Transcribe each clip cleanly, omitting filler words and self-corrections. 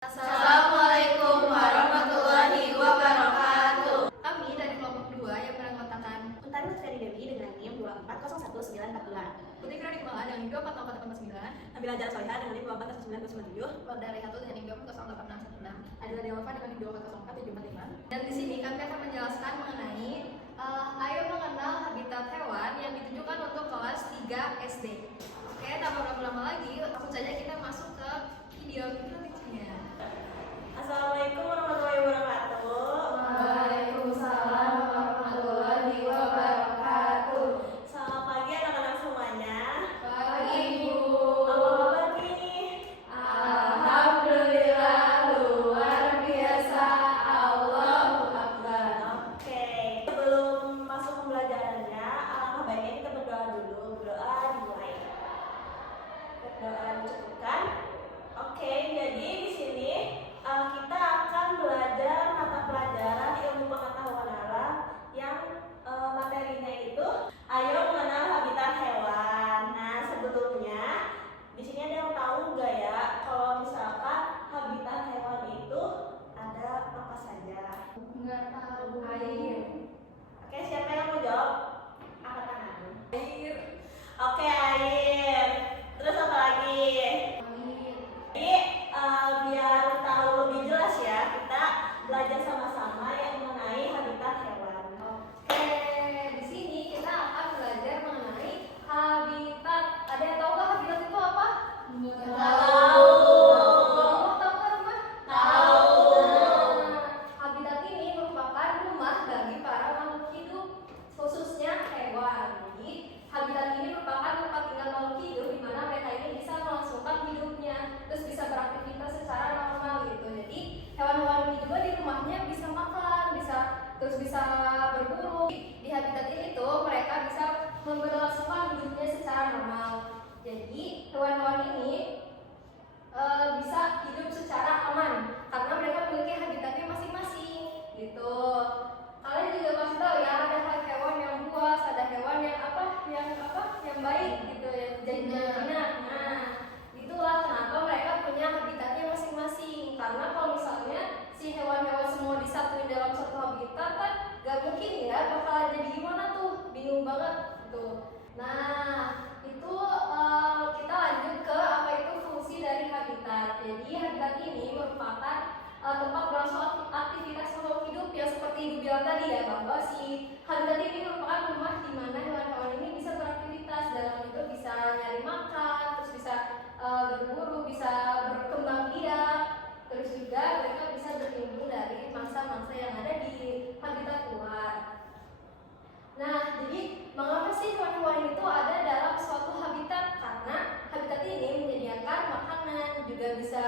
Assalamualaikum warahmatullahi wabarakatuh. Kami dari kelompok 2 yang beranggotakan Utari Lutfiani Dewi dengan NIM 2401942. Putri Radikmala dengan NIM 24889, Nabila Jara Solihah dengan NIM 24997. Wardah Rehatul dengan NIM 20866, Adila Delva dengan NIM 2044745. Dan di sini kami akan menjelaskan mengenai ayo mengenal habitat hewan yang ditujukan untuk kelas 3 SD. Oke, tanpa berlama-lama lagi, langsung saja kita masuk ke video selanjutnya. Assalamualaikum warahmatullahi wabarakatuh. Waalaikumsalam warahmatullahi wabarakatuh. Selamat pagi anak-anak semuanya. Pagi Bu. Apa kabar nih? Alhamdulillah luar biasa. Allahu Akbar. Oke, sebelum masuk pembelajarannya, alangkah baiknya kita berdoa dulu. Berdoa dimulai. Berdoa dicukupkan. Oke, jadi di sini kita akan belajar mata pelajaran ilmu pengetahuan alam yang materinya itu ayo mengenal habitat hewan. Nah, sebelumnya di sini ada yang tahu nggak ya kalau misalkan habitat hewan itu ada apa saja? Enggak tahu. Air. Oke, siapa yang mau jawab? Angkat tangan. Air. Oke, air. Terus apa lagi? Jadi biar tahu lebih jelas ya, kita belajar sama-sama yang mengenai habitat hewan. Oke, di sini kita akan belajar mengenai habitat. Ada yang tahu nggak habitat itu apa? Nggak Tahu. Kamu tahu kan rumah? Tahu. Nah, habitat ini merupakan rumah bagi para makhluk hidup, khususnya hewan. Jadi, habitat ini merupakan tempat tinggal makhluk hidup di mana mereka ini bisa melangsungkan hidupnya, terus bisa beraktivitas secara normal gitu. Jadi, hewan-hewan ini juga di rumahnya bisa makan, bisa berburu. Di habitat ini tuh mereka bisa melangsungkan hidupnya secara normal. Jadi, hewan-hewan ini bisa hidup secara aman karena mereka memiliki habitatnya masing-masing gitu. Kalian juga pasti tahu ya, ada hewan yang buas, ada hewan yang baik gitu ya, jinak. Nah, itulah kenapa mereka punya habitatnya masing-masing. Karena kalau misalnya si hewan-hewan semua disatuin dalam satu habitat kan gak mungkin ya, bakalan jadi gimana tuh, bingung banget gitu. Nah, itu kita lanjut ke apa itu fungsi dari habitat. Jadi habitat ini merupakan tempat berlangsung aktivitas makhluk hidup yang seperti Ibu bilang tadi ya, bahwa si habitat ini merupakan rumah di mana hewan-hewan ini bisa beraktivitas, dalam itu bisa nyari makan, terus bisa berburu, bisa berkembang biak, terus juga mereka bisa berlindung dari mangsa-mangsa yang ada di habitat luar. Nah, jadi mengapa sih hewan-hewan itu ada dalam suatu habitat? Karena habitat ini menyediakan makanan, juga bisa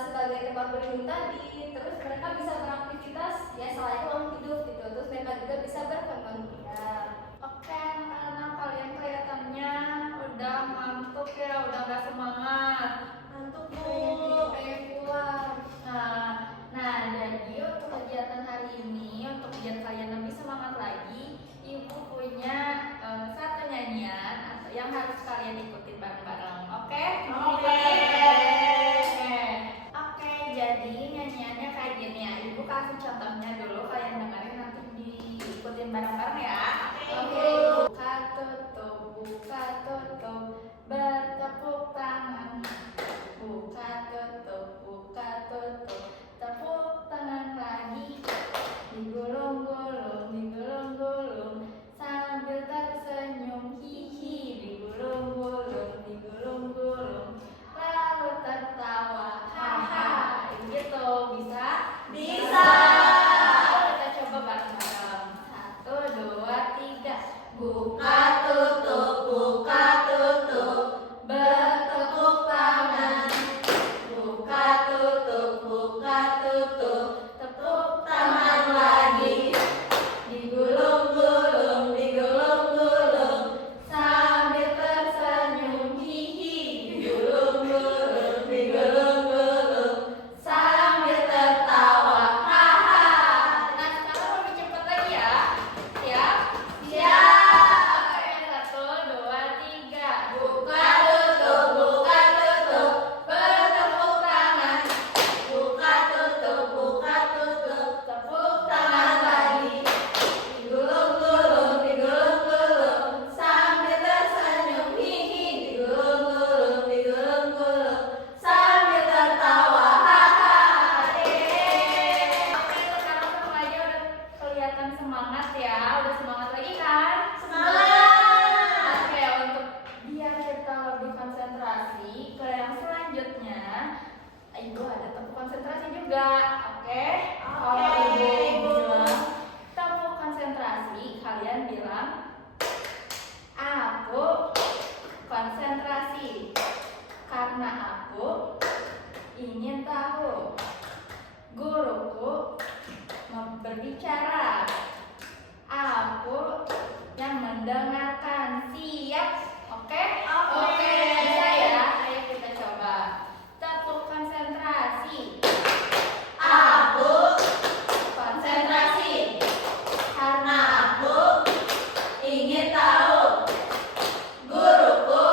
sebagai tempat berlindung tadi. Terus mereka bisa beraktivitas ya selain makhluk hidup gitu. Terus mereka juga bisa berkembang biak. Oke, anak-anak, kalian kelihatannya udah ngantuk ya, udah gak semangat. Ngantuk Pengen pulang. Nah, jadi untuk kegiatan hari ini, untuk biar kalian lebih semangat lagi, Ibu punya satu nyanyian atau yang harus kalian ikutin bareng-bareng. Oke? Oke, jadi nyanyiannya kayak gini ya. Ibu kasih contohnya dulu, kalian dengerin nanti diikutin bareng-bareng ya. Oke. Buka tutup, bertepuk tangan. Buka tutup, tepuk tangan lagi. Digulung-gulung, sambil tersenyum, hihi. Digulung-gulung, lalu tertawa, haha. Gitu, bisa? Bisa. Kita coba bareng-bareng. 1, 2, 3. konsentrasi juga. Oke? Kalau Oke, ibu Bu. bilang tepuk konsentrasi, kalian bilang aku konsentrasi karena aku ingin tahu. Guruku berbicara. Aku yang mendengarkan. Siap? Oke? Oke. Bisa ya? Ayo kita coba. Tepuk konsentrasi. Aku Konsentrasi. karena aku ingin tahu. Guruku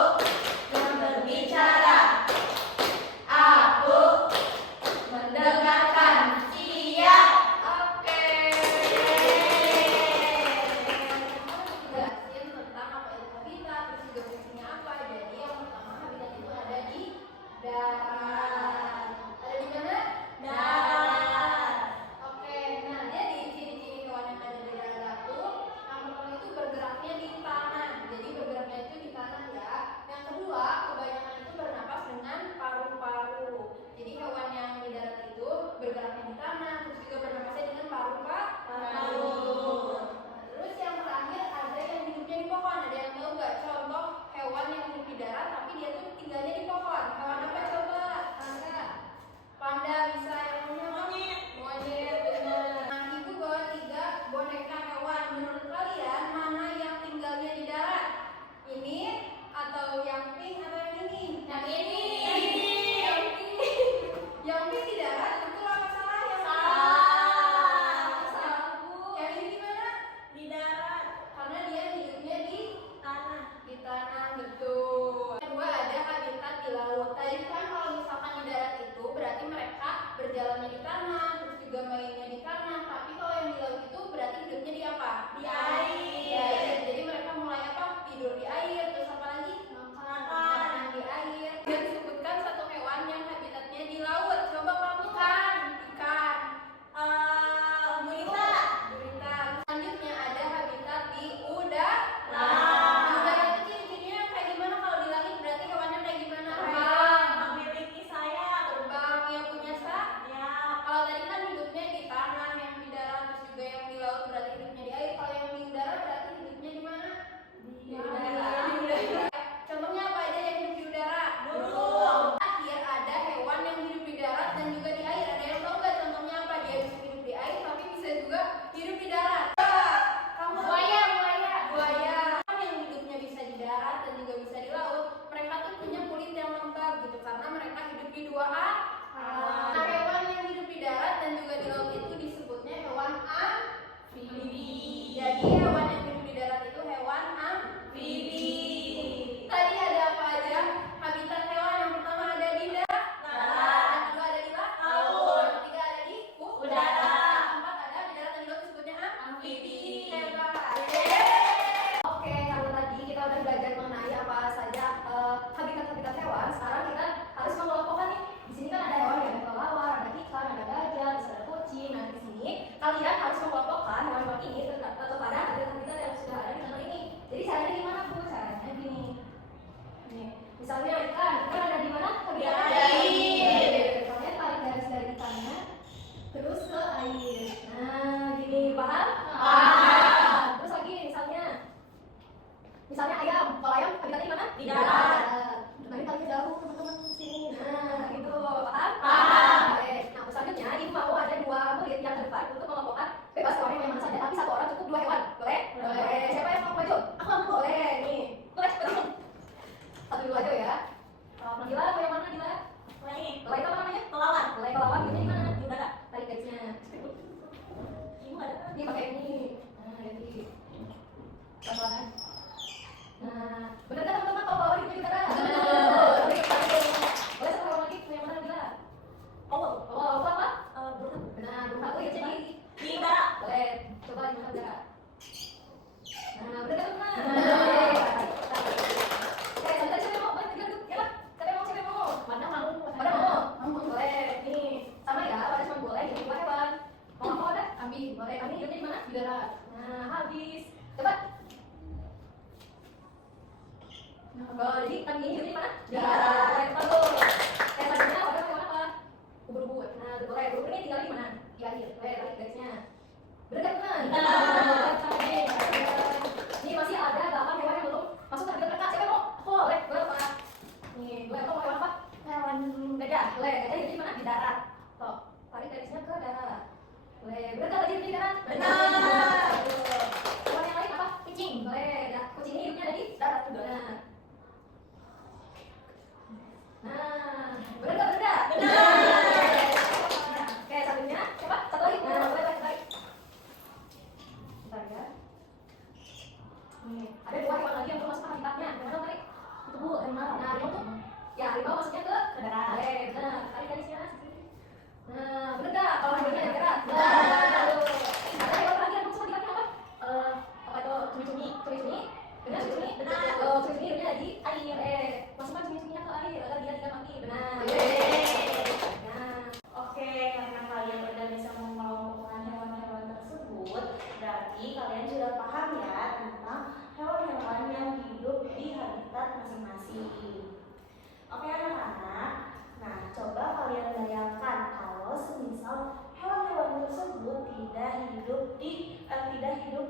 yang berbicara. Aku mendengarkan. Siap. Oke. Jelasin tentang apa itu habitat, terus juga fungsinya apa. Jadi yang pertama habitat itu ada di darat. Ada di mana? Darat. Oke, nah jadi ciri-ciri hewan yang ada di darat itu yang pertama itu bergeraknya di tanah. Jadi bergeraknya itu di tanah ya. Yang kedua, kebanyakan itu bernapas dengan paru-paru. Jadi hewan yang di darat itu bergeraknya di tanah, terus juga bernapasnya dengan paru-paru. Nah, terus yang terakhir ada yang hidupnya di pohon. Ada yang tahu nggak contoh hewan yang hidup di darat tapi dia tuh tinggalnya di pohon? Hewan apa coba? Panda. Panda bisa yang punya apa? Monyet. Monyet, benar. Nah, ibu bawa 3 boneka hewan. Menurut kalian mana yang tinggalnya di darat? Ini atau yang pink atau yang ini? Yang ini. Yang pink. Yang pink di darat betul apa salah? Yang Salah. Bu. Yang ini di mana? Di darat. Karena dia hidupnya di Tanah. tanah, betul. Kedua ada habitat di laut. Tadi kan kalau misalkan di darat itu berarti mereka berjalannya di tanah, terus juga mainnya di tanah. Tapi kalau yang di laut itu berarti hidupnya di apa? Di air. Di air. Jadi mereka mulai apa? Tidur di air, terus apa lagi? Makan di air. Dan disebutkan satu hewan yang habitatnya di laut. Coba kamu kan? Ikan. Gurita. Gurita. Selanjutnya ada habitat di udara. Nah. Di udara itu ciri-cirinya kayak gimana? Kalau di langit berarti hewannya kayak gimana? Terbang. Memiliki sayap. Terbang, yang punya sayap. Ya. Kalau tadi kan hidupnya di tanah, yang di darat, terus juga yang di laut berarti hidupnya di air. Kalau yang di udara berarti hidupnya di mana? Di udara. Contohnya apa aja yang hidup di udara? Burung. Akhir ada hewan yang hidup di darat dan juga di air. Ada yang tahu nggak contohnya apa? Dia bisa hidup di air tapi bisa juga hidup di darat. Kamu Buaya. buaya yang hidupnya bisa di darat dan juga bisa di laut. Mereka tuh punya kulit yang lembab gitu karena mereka hidup di dua alam. Nah, hewan yang hidup di darat dan juga di laut itu disebutnya hewan amfibi. Jadi hewan yang hidup di darat itu hewan amfibi. Tadi ada apa aja? Habitat hewan yang pertama ada di darat, yang kedua ada di laut, yang ketiga ada di Udara. yang keempat ada di darat dan di laut disebutnya amfibi. Hebat. Oke, karena tadi kita udah belajar mengenai apa saja habitat-habitat hewan. Sekarang kita harus mengelompokkan nih. Di sini kan ada hewan, ada kelelawar, ada ikan, ada gajah, terus ada kucing. Nah, di sini kalian harus mengelompokkan hewan-hewan ini kepada habitat-habitat yang sudah ada di channel ini. Jadi caranya gimana, Bu? Caranya gini. Nih, misalnya ikan ada di mana? Di air. Kalian tarik garis dari ikannya terus ke air. Nah, gini, paham? Paham. Terus lagi misalnya ayam. Kalau ayam habitatnya di mana? Di darat. Nanti tarik jauh teman-teman sini. Nah, gitu. Paham? Paham. Oke. Nah, selanjutnya ibu mau ada 2 murid yang terdepan untuk mengelompokkan bebas hewan yang mana saja, tapi 1 orang cukup 2 hewan. Boleh? Boleh. Siapa yang mau maju? Aku mau. Boleh. Nih. Boleh. Satu dulu aja ya. Gila, mau yang mana Gila? Lagi. Gila itu apa namanya? Kelawar. Boleh kelawar gitu di mana? Di udara. Tarik garisnya. Ibu ada. Ini pakai ini. Nah, jadi pelan-pelan. Nah, benar kan teman-teman kalau kelawar itu di udara? Boleh satu hewan lagi, yang mana Gila? Oh. Oh, apa? Burung. Benar, burung aku ya jadi. Di udara. Boleh, coba di mana udara. Nah, benar kan teman? Oke, sebentar siapa yang mau? Boleh, tinggal duduk. Ya lah, siapa yang mau? Mana mau? Mana mau? Boleh, nih. Sama ya, pada cuma boleh, ini 2 hewan. Mau apa ada? Kambing. Boleh, kambing hidupnya di mana? Di darat. Nah, habis. Coba. Nah, kalau jadi kambing hidupnya di mana? Di darat. Boleh, depan tuh. Yang selanjutnya, hewan apa? Ubur-ubur. Nah, boleh. Ubur-ubur ini tinggal di mana? Di akhir. Boleh, tarik garisnya. Berdekatan. Ini masih ada 8 hewan yang belum masuk ke habitat mereka. Siapa yang mau? Boleh, berapa? Nih, boleh mau hewan apa? Hewan gajah. Boleh, gajah hidup di mana? Di darat. Tuh, tarik garisnya ke darat. Boleh, benar gajah hidup di darat? Benar. Hewan yang lain apa? Kucing. Boleh, kucing ini hidupnya ada di darat juga. Nah, benar nggak? Benar. Oke, satunya siapa? Satu lagi. Nah, boleh tarik. Bentar ya. Nih, ada 2 hewan lagi yang belum masuk ke habitatnya. Yang mana tarik? Itu Bu, harimau. Nah, harimau tuh ya harimau masuknya ke darat. Boleh, benar. Tarik garisnya. Nah, benar nggak? Kalau harimaunya yang darat. Benar. Ada hewan lagi yang masuk ke habitatnya apa? Apa itu? Cumi-cumi. Cumi-cumi. Benar, cumi-cumi. Benar. Cumi-cumi hidupnya di air. Masukkan cumi-cuminya ke air agar dia tidak mati. Benar. Nah, Oke, karena kalian udah bisa mengelompokkan hewan-hewan tersebut, berarti kalian sudah paham ya tentang hewan-hewan yang hidup di habitat masing-masing. Oke anak-anak, nah coba kalian bayangkan kalau semisal hewan-hewan tersebut tidak hidup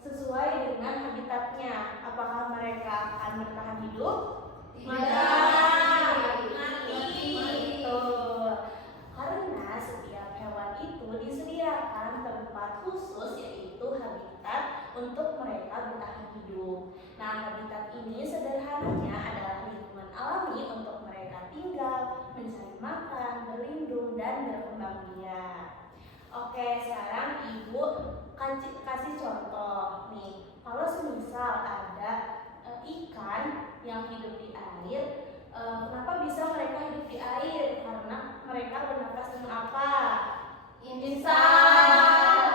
sesuai dengan habitatnya, apakah mereka akan bertahan hidup? Mati. Karena setiap hewan itu disediakan tempat khusus yaitu habitat untuk mereka bertahan hidup. Nah, habitat ini sederhananya adalah lingkungan alami untuk mereka tinggal, mencari makan, berlindung, dan berkembang biak. Oke, sekarang Ibu kasih contoh nih. Kalau semisal ada ikan yang hidup di air, kenapa bisa mereka hidup di air? Karena mereka bernafas dengan apa? Insang.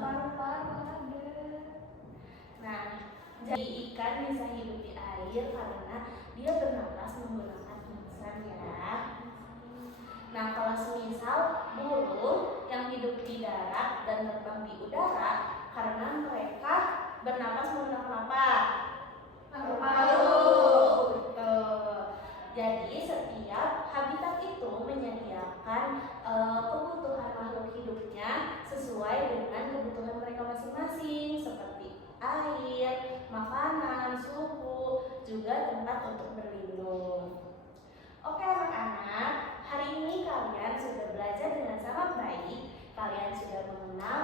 paru-paru ada. Nah, jadi ikan bisa hidup di air karena dia bernafas menggunakan insang ya. Nah, kalau semisal burung yang hidup di darat dan terbang di udara karena mereka bernafas menggunakan apa? Paru-paru. Betul. Jadi setiap habitat itu menyediakan kebutuhan makhluk hidupnya sesuai dengan kebutuhan mereka masing-masing, seperti air, makanan, suhu, juga tempat untuk berlindung. Oke anak-anak, hari ini kalian sudah belajar dengan sangat baik. Kalian sudah mengenal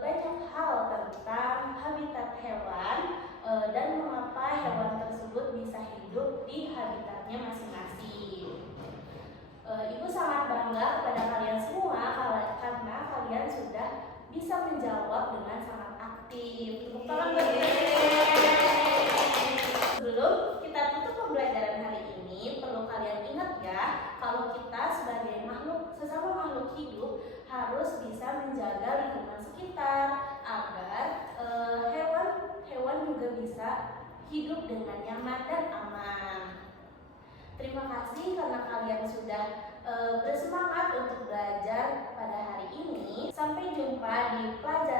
banyak hal tentang habitat hewan dan mengapa hewan tersebut bisa hidup di habitatnya masing-masing. Ibu sangat bangga kepada kalian semua karena kalian sudah bisa menjawab dengan sangat aktif. Tepuk tangan buat Sebelum kita tutup pembelajaran hari ini, perlu kalian ingat ya, kalau kita sebagai sesama makhluk hidup harus bisa menjaga lingkungan sekitar agar hewan juga bisa hidup dengan nyaman dan aman. Terima kasih karena kalian sudah bersemangat untuk belajar pada hari ini. Sampai jumpa di pelajaran